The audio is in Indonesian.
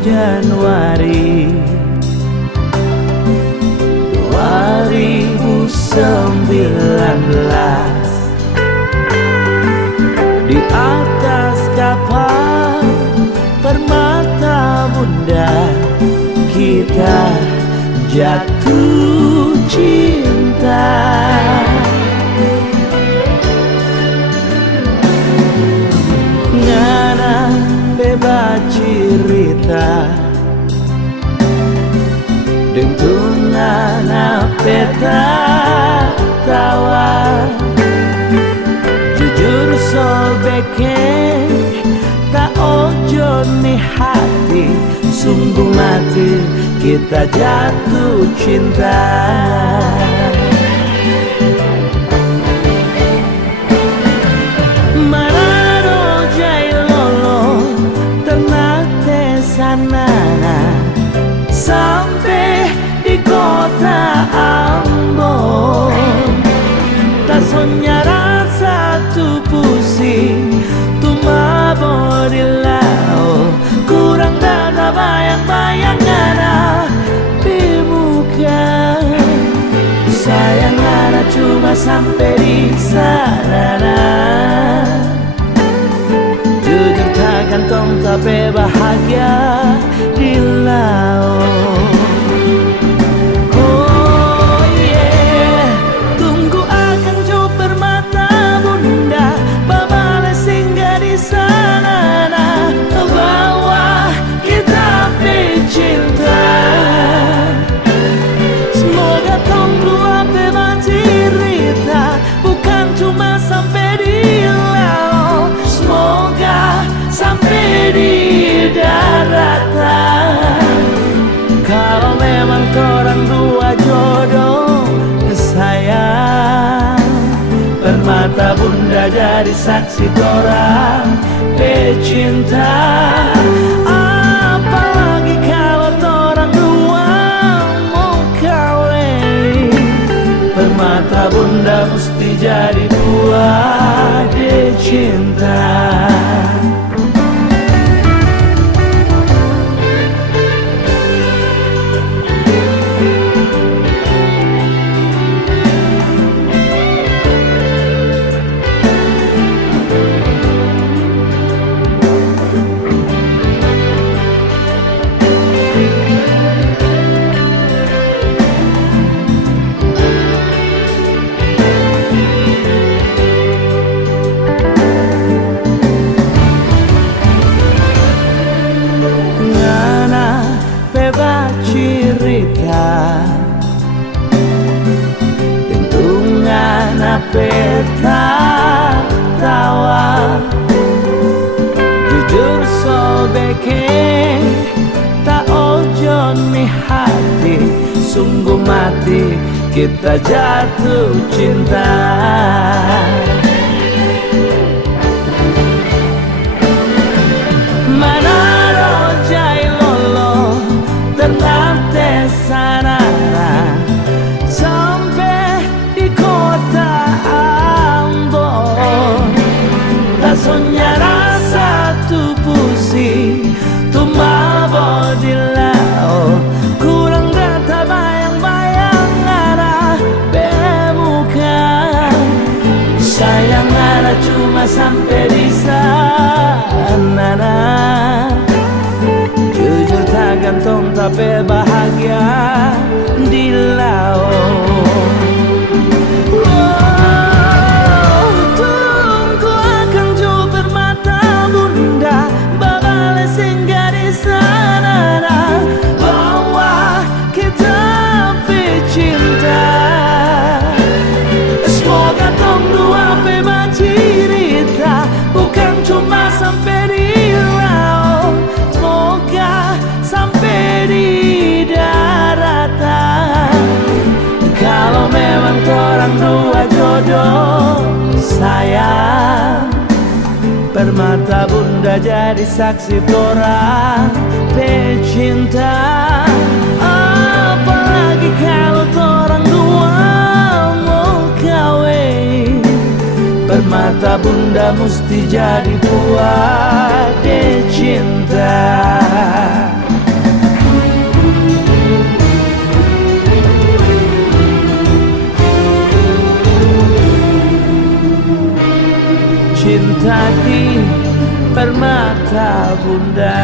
Januari 2019, di atas kapal Permata Bunda kita jatuh cinta. Ngana bebas cerita dentunan peta tawa, jujur sobeke tak ojo nih hati, sungguh mati kita jatuh cinta. Manado jailolo ternate sanana, sampai di kota Ambon, tak sonya rasa tu pusing tu mabok di laut, kurang dada bayang-bayangan di muka. Sayang ada cuma sampai di sana, jujur takkan tong tapi bahagia di laut. Kalau memang korang dua jodoh sayang, Permata Bunda jadi saksi korang pecinta. Apalagi kalau korang dua mau kawin, Permata Bunda mesti jadi dua de cinta. Cerita dentungan peta tawa, jujur sobeke tak ojo nih hati, sungguh mati kita jatuh cinta. Sampai di kota Ambon, tak sonya rasa tu pusing tu mabok di laut, kurang data bayang-bayang ada bemuka. Sayang ada cuma sampai di sana, jujur tak gantung tapi bahagia di laut. Tunggu akan jauh Permata Bunda, babale singgah di sana, bahwa kita pecinta. Semoga tong dua bebas cerita, bukan cuma sampai di laut, semoga sampai di daratan. Kalau memang korang dua jodoh sayang, Permata Bunda jadi saksi korang pecinta. Apalagi kalau korang dua mau kawin, Permata Bunda mesti jadi buah de cinta. terletak di permata bunda.